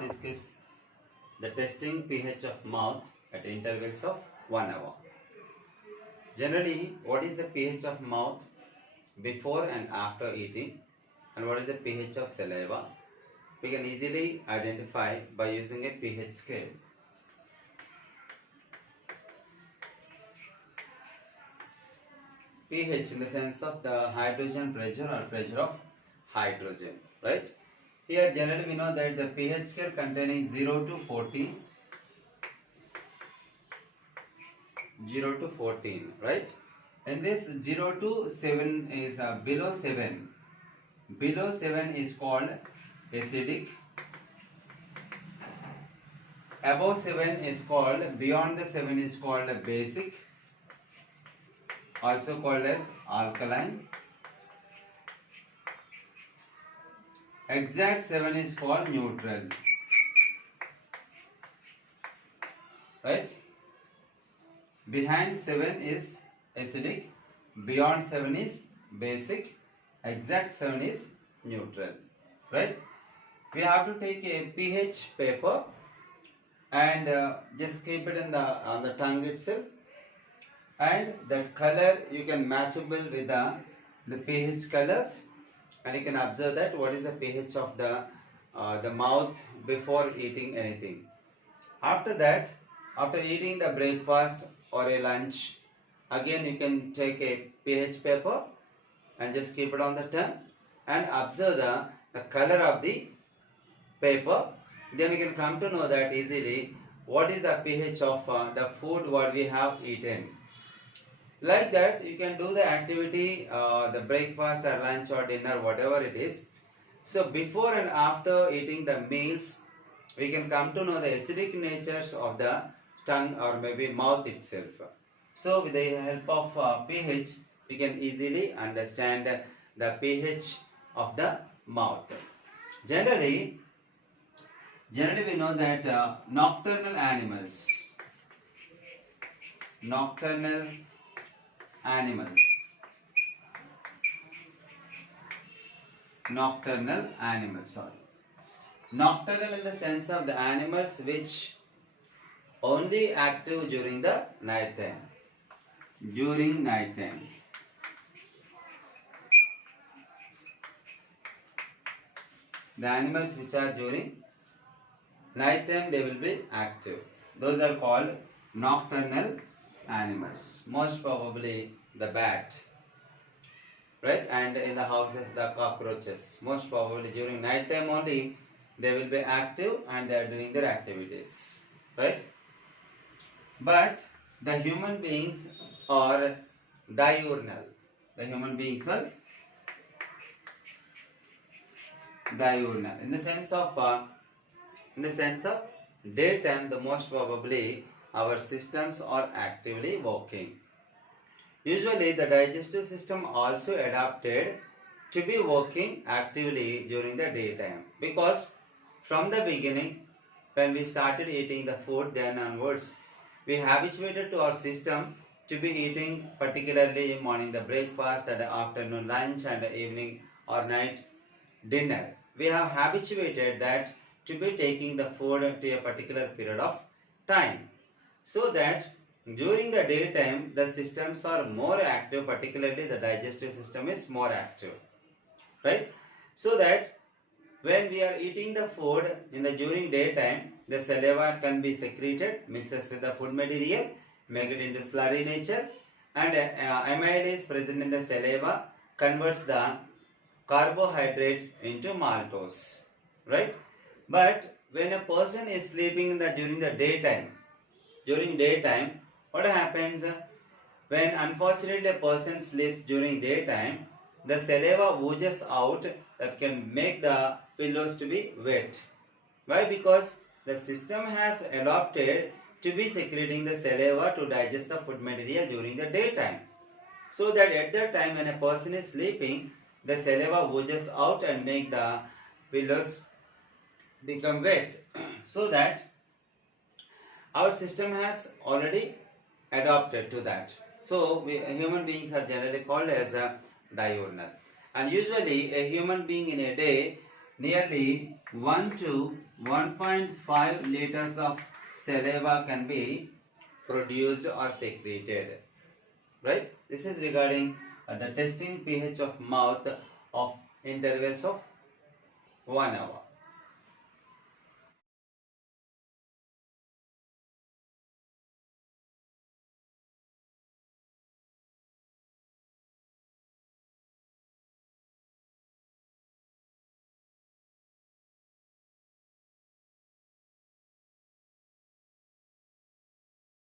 Discuss the testing pH of mouth at intervals of 1 hour. Generally, what is the pH of mouth before and after eating, and what is the pH of saliva? We can easily identify by using a pH scale. pH in the sense of the hydrogen pressure or pressure of hydrogen, right? Here generally we know that the pH scale containing 0 to 14, 0 to 14, right? And this 0 to 7 is below 7. Below 7 is called acidic. Above 7 is called, beyond the 7 is called basic, also called as alkaline. Exact 7 is called neutral, right? Behind 7 is acidic, beyond 7 is basic, exact 7 is neutral, right? We have to take a pH paper and just keep it in on the tongue itself, and that color you can matchable with the pH colors, and you can observe that what is the pH of the mouth before eating anything. After that, after eating the breakfast or a lunch, again you can take a pH paper and just keep it on the tongue and observe the color of the paper. Then you can come to know that easily what is the pH of the food what we have eaten. Like that you can do the activity, the breakfast or lunch or dinner, whatever it is. So before and after eating the meals, we can come to know the acidic natures of the tongue or maybe mouth itself. So with the help of pH, we can easily understand the pH of the mouth. Generally we know that nocturnal animals, nocturnal animals nocturnal in the sense of the animals which only active during the night time. During night time, the animals which are during night time, they will be active. Those are called nocturnal animals. Most probably the bat, right? And in the houses the cockroaches. Most probably during night time only they will be active and they are doing their activities, right? But the human beings are diurnal. The human beings are diurnal in the sense of daytime. The most probably our systems are actively working. Usually the digestive system also adapted to be working actively during the daytime, because from the beginning when we started eating the food, then onwards we habituated to our system to be eating particularly morning the breakfast and the afternoon lunch and the evening or night dinner. We have habituated that to be taking the food to a particular period of time, so that during the daytime the systems are more active, particularly the digestive system is more active, right? So that when we are eating the food in the during daytime, the saliva can be secreted, mixes with the food material, make it into slurry nature, and amylase present in the saliva converts the carbohydrates into maltose, right? But when a person is sleeping in during the daytime, what happens when unfortunately a person sleeps during daytime? The saliva oozes out that can make the pillows to be wet. Why? Because the system has adopted to be secreting the saliva to digest the food material during the daytime. So that at that time when a person is sleeping, the saliva oozes out and make the pillows become wet. So that our system has already adopted to that. So human beings are generally called as diurnal. And usually a human being in a day nearly 1 to 1.5 liters of saliva can be produced or secreted. Right? This is regarding the testing pH of mouth of intervals of 1 hour.